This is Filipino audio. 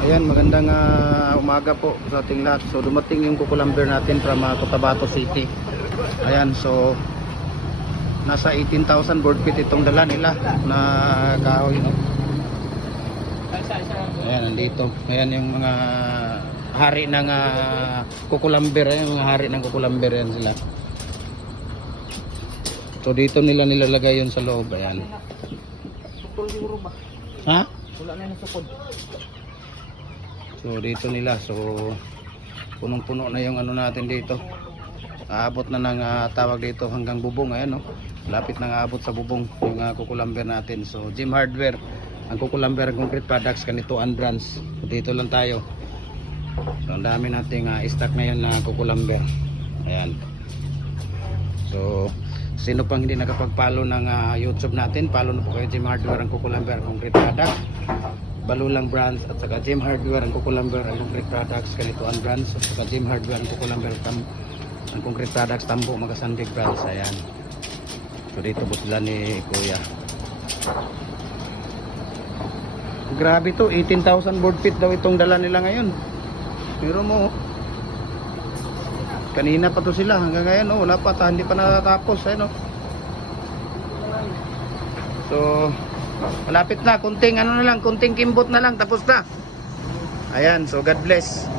Ayan, magandang ah, umaga po sa ating lahat. So dumating yung kukulamber natin from uh, Cotabato City. Ayan, so nasa 18,000 board feet itong dala nila na kahoy. No? Ayan, nandito. Ayan yung mga hari ng uh, kukulamber. Ayan, yung mga hari ng kukulamber yan sila. So dito nila nilalagay yun sa loob. Ayan. Sukol siguro ba? Ha? Wala na yung sukol. So dito nila. So punong-puno na yung ano natin dito. Aabot na ng ah, tawag dito hanggang bubong ayan no. Lapit na aabot sa bubong yung uh, kukulamber natin. So Gym Hardware ang kukulamber concrete products ganito and brands. Dito lang tayo. So ang dami nating ah, stock ngayon na kukulamber. Ayan. So sino pang hindi nakapag-follow ng ah, YouTube natin, follow na po kayo Gym Hardware ang kukulamber concrete products. Balulang Brands at saka Gym Hardware ang Kukulamber ang concrete products Kalituan Brands. At saka Gym Hardware ang Kukulamber tam ang concrete products Tambo Magasandig Brands ayan. So dito po sila ni Kuya. Grabe to 18,000 board feet daw itong dala nila ngayon. Pero mo kanina pa to sila hanggang ngayon oh, wala pa ta, hindi pa natatapos ayun oh. so malapit na kunting ano na lang kunting kimbot na lang tapos na. Ayan so God bless